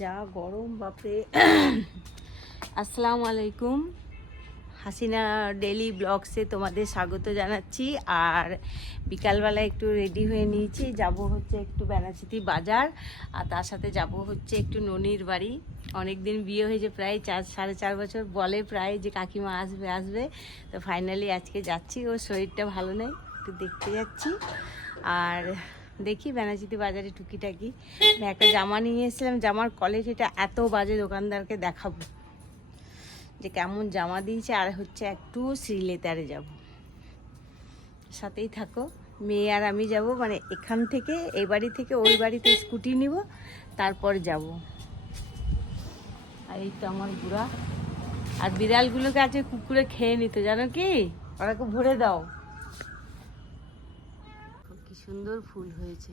যা গরম বাপরে। আসসালামু আলাইকুম, হাসিনা ডেলি ব্লগসে তোমাদের স্বাগত জানাচ্ছি। আর বিকালবেলা একটু রেডি হয়ে নিয়েছি, যাব হচ্ছে একটু বেনাচিতি বাজার, আর তার সাথে যাব হচ্ছে একটু ননির বাড়ি। অনেক দিন বিয়ে হয়েছে, প্রায় 4.5 বছর, বলে প্রায় যে কাকিমা আসবে আসবে, তো ফাইনালি আজকে যাচ্ছি। ওর শরীরটা ভালো নেই, একটু দেখতে যাচ্ছি। আর দেখি বেনাচিতি বাজারে টুকিটাকি একটা জামা নিয়ে এসেছিলাম, জামার কোয়ালিটিটা এত বাজে, দোকানদারকে দেখাবো যে কেমন জামা দিয়েছে। আর হচ্ছে একটু শ্রীলেদারে যাব, সাথেই থাকো। মেয়ে আর আমি যাব, মানে এখান থেকে এই বাড়ি থেকে ওই বাড়িতে স্কুটি নিব, তারপর যাব। আর এই তো আমার বুড়া, আর বিড়ালগুলোকে আছে কুকুরে খেয়ে নিত, জানো কি, ওরাকে ভরে দাও। কি সুন্দর ফুল হয়েছে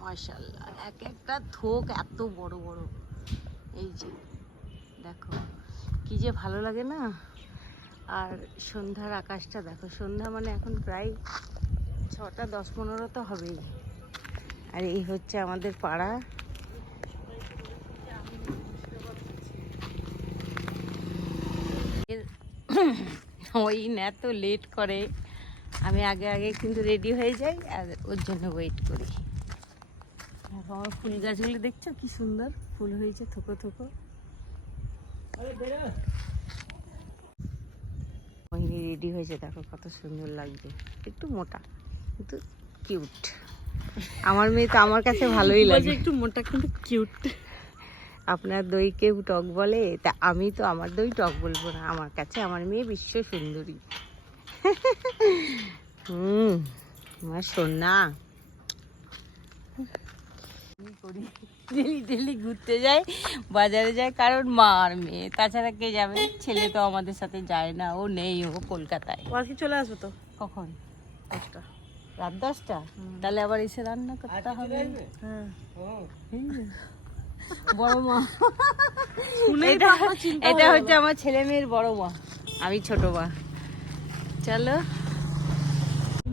মাশাআল্লাহ, এক একটা থোক এত বড় বড়। এই যে দেখো কি যে ভালো লাগে না। আর সন্ধ্যার আকাশটা দেখো, সন্ধ্যা মানে এখন প্রায় 6টা 10-15 তো হবেই। আর এই হচ্ছে আমাদের পাড়া। ওই না তো লেট করে, আমি আগে আগে কিন্তু রেডি হয়ে যাই আর ওর জন্য ওয়েট করি। আমার ফুল গাছগুলো দেখছো কি সুন্দর ফুল হয়েছে, থোকো থোকো। রেডি হয়েছে, দেখো কত সুন্দর লাগছে, একটু মোটা কিন্তু কিউট। আমার মেয়ে তো আমার কাছে ভালোই লাগে, একটু মোটা কিন্তু কিউট। আপনার দই কেউ টক বলে, তা আমি তো আমার দই টক বলবো না, আমার কাছে আমার মেয়ে বিশ্ব সুন্দরী। আমার সোনা। করি ডেলি ডেলি ঘুরতে যাই, বাজারে যাই, কারণ মা আর মেয়ে, তাছাড়া কে যাবে। ছেলে তো আমাদের সাথে যায় না, ও নেই, ও কলকাতায়। আজকে চলে আসবে তো কখন? 10টা। রাত 10টা? তাহলে আবার এসে রান্না করতে হবে। হ্যাঁ, বড় মা, শুনেই তো এটা আমার চিন্তা এটা হয়ে হচ্ছে গেল। আমার ছেলে মেয়ের বড় মা, আমি ছোট মা। চলো।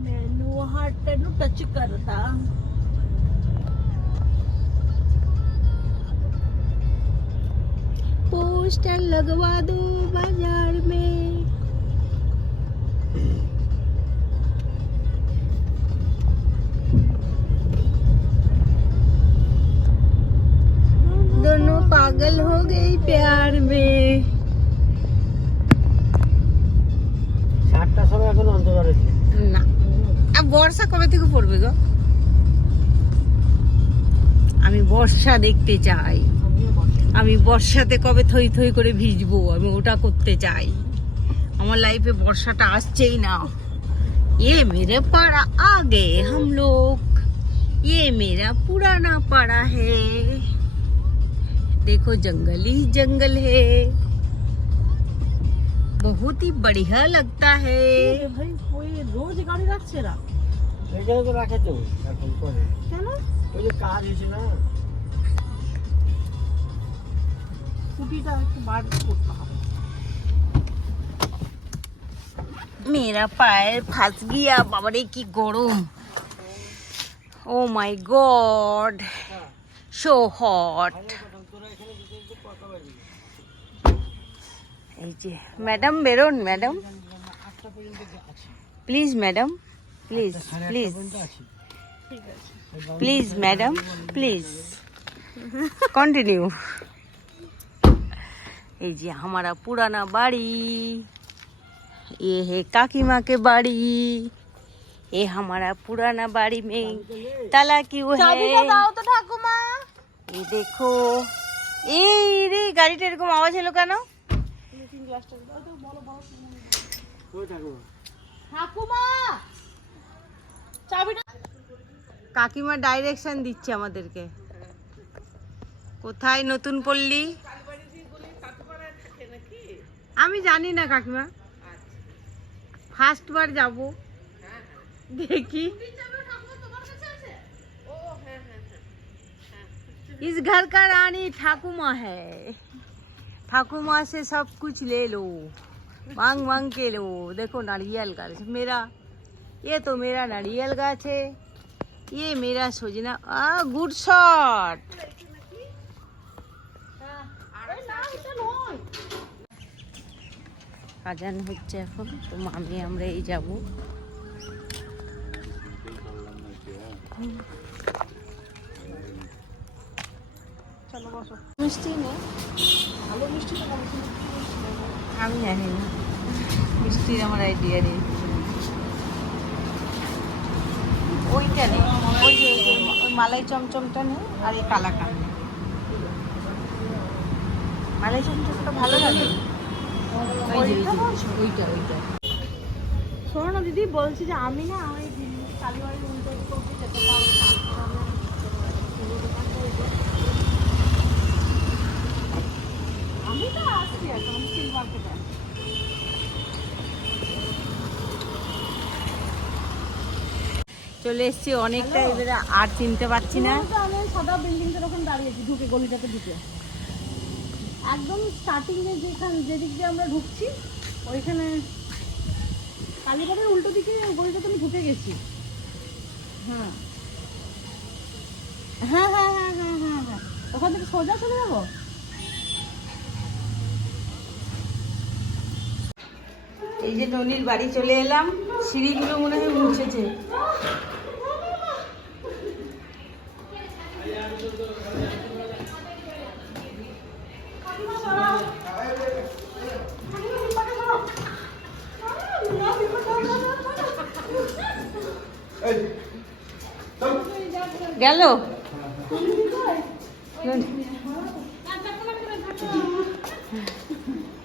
ਮੈਨੂੰ ਹੱਟ ਨੂੰ ਟੱਚ ਕਰਦਾ पोस्टर लगवा दो बाजार में। दोनों पागल हो गई प्यार में। 7টার সময় এখন অন্ধকার হচ্ছে না, আর বর্ষা কবে থেকে পড়বে গো? আমি বর্ষা দেখতে চাই, আমি বর্ষাতে কবে থই থই করে ভিজবো, আমি ওটা করতে চাই। আমার লাইফে বর্ষাটা আসছেই না। ये मेरे पाड़ा आ गए हम लोग, ये मेरा पुराना पाड़ा है, देखो जंगल ही जंगल है, बहुत ही बढ़िया लगता है। ভাই ওই রোজ গাড়ি রাখছে না, এই জায়গায় তো রাখে তো এখন করে, কেন? ওই যে কাজ হয়েছে না। স্কুটিটা একটু বার করতে হবে। मेरा पैर फंस गया, बाबरे की गरम। Oh my God, so hot. এই যে ম্যাডাম বেরোন, madam please, madam please please please, madam please continue. এই যে हमारा पुराना बाड़ी, ये है काकीमा के बाड़ी, ये हमारा पुराना बाड़ी में ताला क्यों है? চাবিটা দাও তো ঠাকুমা। ये देखो, এই রে গাড়িটা এরকম আওয়াজ হলো কেন? গ্লাসটা দাও তো, বলো বলো। ওই ঠাকুমা ঠাকুমা চাবিটা। কাকিমা ডাইরেকশন দিচ্ছে আমাদেরকে, কোথায় নতুন পল্লী। আমি জানি না কাকিমা, ফার্স্ট বার যাব, দেখি। इस घर का रानी ठाकुमा है, ठाकुमा से सब कुछ ले लो, मांग मांग के लो। देखो नारियल गाछ मेरा, ये तो मेरा नारियल गाछ है, ये मेरा सोजना। Good shot. আজান হচ্ছে এখন, তো মামি আমরা এই যাবো। চলো বসো। মিষ্টি নেই, ভালো মিষ্টি তো ভালো আমি জানি না, মিষ্টির আমার আইডিয়া নেই। ওইটা নেই, ওই যে ওই মালাই চমচমটা নেই, আর এই কালাকান নেই। মালাই চমচমটা ভালো লাগে, ওই যে ওইটা ওইটা। শোনো না দিদি, বলছি যে আমি না ওই কালীবাড়ির উল্টো দিকে অব্দি যেতে পারবো না। আমি তো আসছি এখন সিল মার্কেটে। চলে এসছি অনেকটা, এবারে আর চিনতে পারছি না। আমি সাদা বিল্ডিংটার ওখানে দাঁড়িয়েছি, ঢুকে গলিটাতে ঢুকে একদম স্টার্টিং এ যে দিক দিয়ে আমরা ঢুকছি ওইখানে কালীবাড়ির উল্টো দিকে গলিটাতে আমি ঢুকে গেছি। হ্যাঁ হ্যাঁ হ্যাঁ হ্যাঁ হ্যাঁ হ্যাঁ হ্যাঁ, ওখান থেকে সোজা চলে যাবো। এই যে ননির বাড়ি চলে এলাম, সিঁড়িগুলো মনে হয় মুছেছে। গেল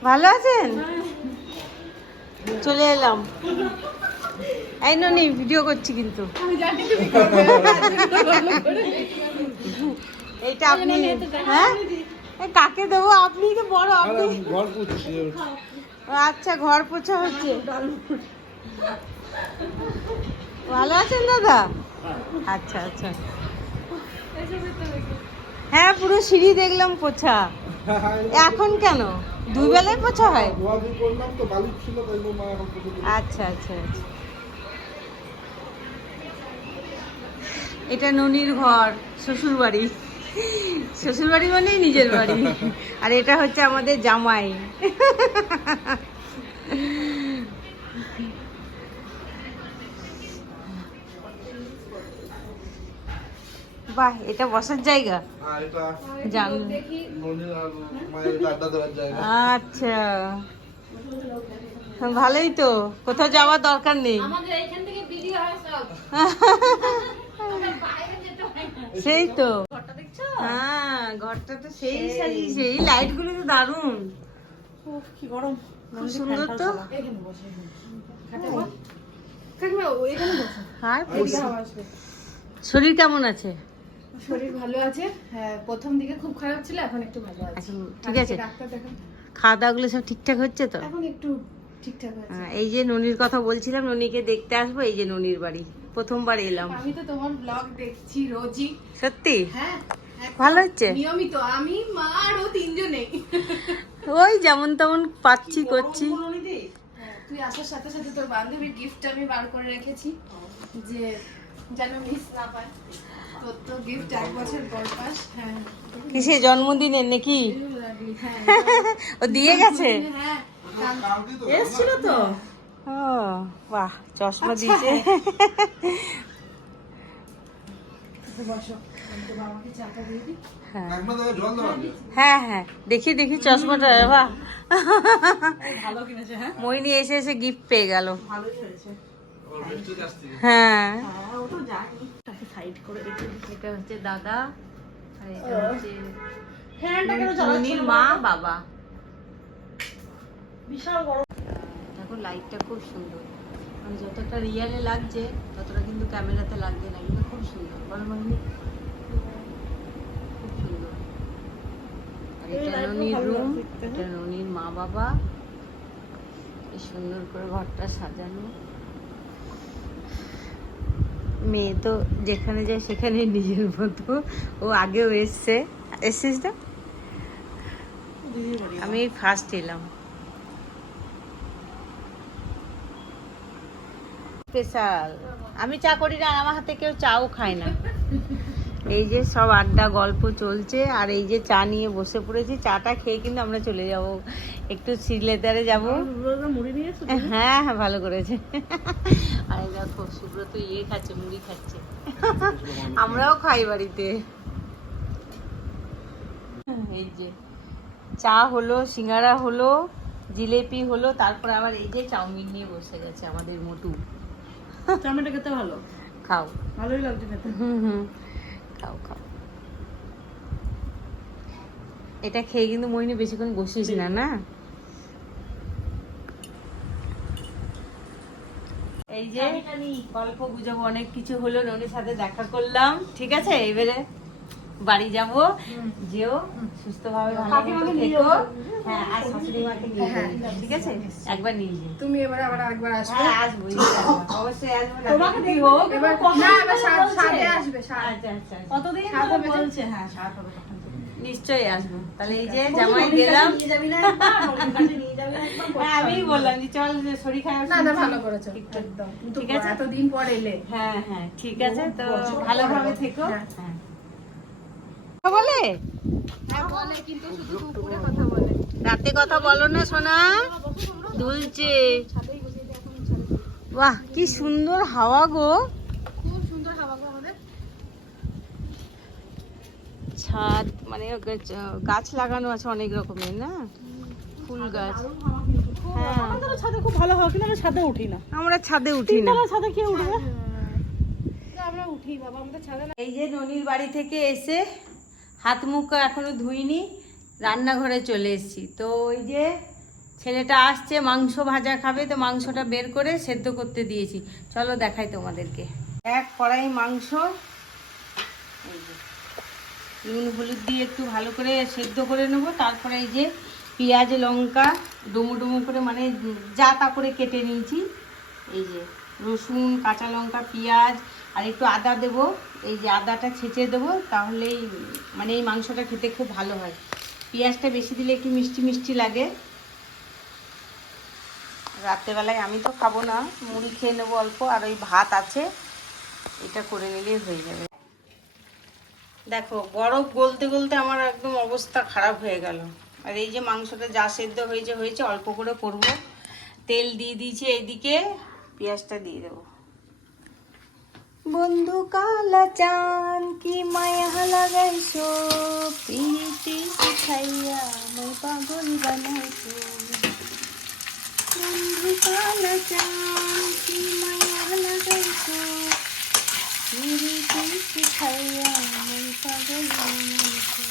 ভালো আছেন? চলে এলাম। এই ননি ভিডিও করছি কিন্তু। এইটা আপনি, হ্যাঁ কাকে দেবো? আপনি তো বড়, আপনি। আচ্ছা, ঘর পোছা হচ্ছে। ভালো আছেন দাদা? আচ্ছা আচ্ছা, হ্যাঁ পুরো সিঁড়ি দেখলাম পোছা। এখন কেন, দুই বেলায় পোছা হয়? আচ্ছা আচ্ছা আচ্ছা। এটা ননির ঘর, শ্বশুর বাড়ি। শ্বশুর বাড়ি মানেই নিজের বাড়ি। আর এটা হচ্ছে আমাদের জামাই। বাহ, এটা বসার জায়গা? আচ্ছা, ভালোই তো, কোথাও যাওয়ার দরকার নেই। সেই তো, হ্যাঁ ঘরটা তো সেই সাজিয়েছে, এই লাইট গুলো তো দারুণ, কি গরম, খুব সুন্দর তো। আর শরীর কেমন আছে? শরীর ভালো আছে, হ্যাঁ প্রথম দিকে খুব খারাপ ছিল, এখন একটু ভালো আছে। এখন ঠিক আছে? ডাক্তার দেখান। খাওয়া দাওয়া গুলো সব ঠিকঠাক হচ্ছে তো? এখন একটু ঠিকঠাক আছে। এই যে ননির কথা বলছিলাম, ননিকে দেখতে আসবো। এই যে ননির বাড়ি, প্রথমবার এলাম। আমি তো তোমার ব্লগ দেখছি রোজই। সত্যি হ্যাঁ ভালো হচ্ছে, নিয়মিত। আমি মা আর ও তিনজনেই ওই যেমন তেমন পাচ্ছি করছি। হ্যাঁ, তুই আসার সাথে সাথে তোর বান্ধবীর গিফট আমি বার করে রেখেছি, যে যেন মিস না পায়। তোর তো গিফট এক বছর পর পাস। হ্যাঁ কিসে, জন্মদিনের নাকি? হ্যাঁ ও দিয়ে গেছে? হ্যাঁ এসেছিল তো। ও বাহ, চশমা দিয়েছে। বসো, তো বাবাকে চাটা দিয়ে দিই। হ্যাঁ হ্যাঁ, দেখি দেখি চশমাটা। বাহ, ভালো কিনেছে। হ্যাঁ মইনি এসে এসে গিফট পেয়ে গেল। ভালোই হয়েছে। হ্যাঁ, হ্যাঁ ও তো জানি, তাকে সাইড করে রেখে দিই। এটা হচ্ছে দাদা, আর এটা হচ্ছে ফ্যানটা কেন ননির চালাচ্ছিল মা বাবা। বিশাল বড়। দেখো লাইটটা খুব সুন্দর, মানে যতটা রিয়েলে লাগছে ততটা কিন্তু ক্যামেরাতে লাগছে না, কিন্তু খুব সুন্দর। বলো মানে খুব সুন্দর। আর এটা ননির রুম, এটা ননির মা বাবা। কি সুন্দর করে ঘরটা সাজানো। মেয়ে তো যেখানে যায় সেখানে নিজের মতো। ও আগেও এসছিস না? আমি ফার্স্ট এলাম। স্পেশাল, আমি চা করি না, আমার হাতে কেউ চাও খায় না। এই যে সব আড্ডা গল্প চলছে, আর এই যে চা নিয়ে বসে পড়েছি। চাটা খেয়ে কিন্তু আমরা চলে যাব, একটু শ্রীলেদারে যাব। মুড়ি নিয়েছো? হ্যাঁ হ্যাঁ, ভালো করেছে। আর এই দেখো সুব্রত ইয়ে খাচ্ছে, মুড়ি খাচ্ছে। আমরাও খাই বাড়িতে। এই যে চা হলো, সিঙ্গারা হলো, জিলেপি হলো, তারপর আবার এই যে চাউমিন নিয়ে বসে গেছে আমাদের মোটু। চাউমিনটা খেতে ভালো, খাও। ভালোই লাগছে খেতে। হুম, খাও খাও। এটা খেয়ে কিন্তু মইনি বেশিক্ষণ বসিস না, না? এই যে গল্প গুজব অনেক কিছু হলো, ননির সাথে দেখা করলাম। ঠিক আছে, এবারে বাড়ি যাব, যেও সুস্থভাবে ভালো মতো থেকো। হ্যাঁ, আর শাশুড়ি মাকে নিয়ে যাবো, ঠিক আছে? একবার নিয়ে যাও। তুমি এবারে আবার আরেকবার আসবে। হ্যাঁ, আসবো, অবশ্যই আসবো। তোমাকে কি হোক, এবার না, এবার সাথে আসবে। আচ্ছা আচ্ছা আচ্ছা। কতদিন সাথে হ্যাঁ, বলছে? হ্যাঁ, সাথে হবে তখন। নিশ্চয়ই আসবো। তাহলে এই যে জামাই গেলাম, হ্যাঁ আমি বললাম যে চল যে শরীর খারাপ। না না, ভালো করেছো একদম। ঠিক আছে, এতদিন পর এলে। হ্যাঁ হ্যাঁ ঠিক আছে, তো ভালোভাবে থেকো। হ্যাঁ। হ্যাঁ, কথা বলে বলে কিন্তু শুধু দুপুরে কথা বলে, রাতে কথা বলো না সোনা, দুলছে। বাহ কি সুন্দর হাওয়া গো, খুব সুন্দর হাওয়া গো আমাদের ছাদ, মানে গাছ লাগানো আছে অনেক রকমের, না ফুল গাছ। হ্যাঁ, আমাদের ছাদে খুব ভালো হাওয়া, কিন্তু আমরা ছাদে উঠি না। আমরা ছাদে উঠি না। তিনতলা ছাদে কে উঠবে? আমরা উঠি বাবা, আমাদের ছাদে না। এই যে ননির বাড়ি থেকে এসে হাত মুখ এখনো ধুইনি, রান্নাঘরে চলে এসেছি। তো ওই যে ছেলেটা আসছে, মাংস ভাজা খাবে, তো মাংসটা বের করে সেদ্ধ করতে দিয়েছি। চলো দেখাই তোমাদেরকে। এক কড়াই মাংস, এই যে নুন হলুদ দিয়ে একটু ভালো করে সেদ্ধ করে নেব। তারপরে এই যে পেঁয়াজ লঙ্কা ডুমো ডুমো করে, মানে যা তা করে কেটে নিয়েছি। এই যে রসুন, কাঁচা লঙ্কা, পেঁয়াজ আর একটু আদা দেবো। এই যে আদাটা ছেঁচে দেবো, তাহলেই মানে এই মাংসটা খেতে খুব ভালো হয়। পেঁয়াজটা বেশি দিলে একটু মিষ্টি মিষ্টি লাগে। রাত্রেবেলায় আমি তো খাবো না, মুড়ি খেয়ে নেবো অল্প, আর ওই ভাত আছে, এটা করে নিলেই হয়ে যাবে। দেখো বরফ গলতে গলতে আমার একদম অবস্থা খারাপ হয়ে গেল। আর এই যে মাংসটা যা সেদ্ধ হয়েছে হয়েছে, অল্প করে করব। তেল দিয়ে দিয়েছি, এইদিকে পেঁয়াজটা দিয়ে দেবো। বন্ধু কালা চান কি মায়া লাগাইছো, প্রীতি শিখাইয়া মই পাগল বানাইছো। বন্ধু কালা চান কি মায়া লাগাইছো, প্রীতি শিখাইয়া মই পাগল বানাইছো।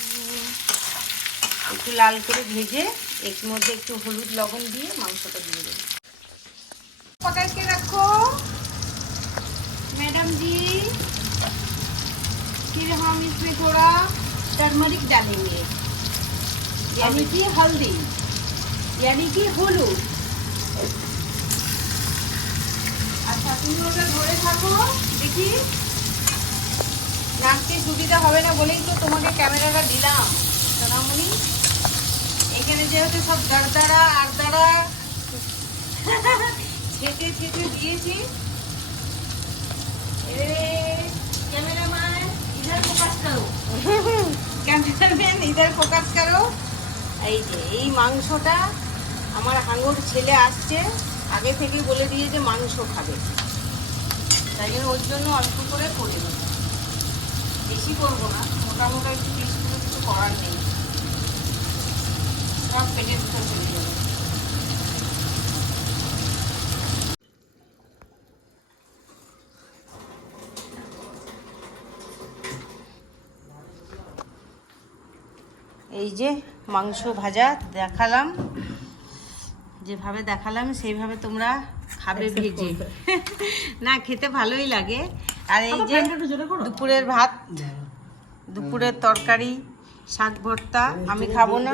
একটু লাল করে ভেজে এর মধ্যে একটু হলুদ লবণ দিয়ে মাংসটা দিয়ে দেবো। पकड़ के रखो मैडम जी। फिर हम इसमें थोड़ा टर्मरिक डालेंगे, यानी कि हल्दी, यानी कि हलुद। अच्छा তুমি ওটা ধরে থাকো, দেখি নাচতে সুবিধা হবে না বলেই তো তোমাকে ক্যামেরাটা দিলাম সোনামণি। এখানে যেহেতু সব দাঁড়া আর দাঁড়া ছেঁচে ছেঁচে দিয়েছি। ক্যামেরাম্যান ইধার ফোকাস করো, ক্যামেরাম্যান ইধার ফোকাস করো। এই যে এই মাংসটা আমার হাঙ্গর ছেলে আসছে, আগে থেকে বলে দিয়ে যে মাংস খাবে, তাই জন্য ওর জন্য অল্প করে করে দেবো, বেশি করবো না, মোটামুটি একটু পিস করে কিছু করার নেই, সব পেটের ভিতর চলে যাবে। এই যে মাংস ভাজা দেখালাম, যেভাবে দেখালাম সেইভাবে তোমরা খাবে ভেজে। না খেতে ভালোই লাগে। আর এই যে দুপুরের ভাত, দুপুরের তরকারি, শাক ভর্তা। আমি খাবো না,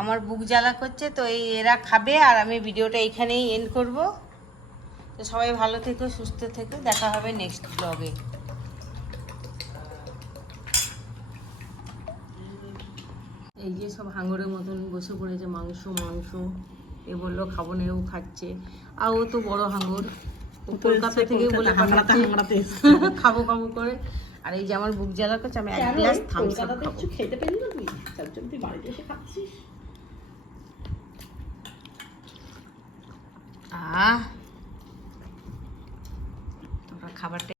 আমার বুক জ্বালা করছে, তো এই এরা খাবে। আর আমি ভিডিওটা এইখানেই এন্ড করব। তো সবাই ভালো থেকো, সুস্থ থেকো, দেখা হবে নেক্সট ব্লগে। এই যে সব হাঙরের মতন বসে পড়েছে, মাংস মাংস। এ বললো খাবো না, ও খাচ্ছে। আর ও তো বড় হাঙর, ও কলকাতা থেকে বলে পাঠাচ্ছে খাবো খাবো করে। আর এই যে আমার বুক জ্বালা করছে, আমি এক কেন গ্লাস রে? থামস আপ কলকাতাতে খাবো। কিছু খেতে পেলি না তুই? তার জন্য তুই বাড়িতে এসে খাচ্ছিস। তোমরা খাবারটা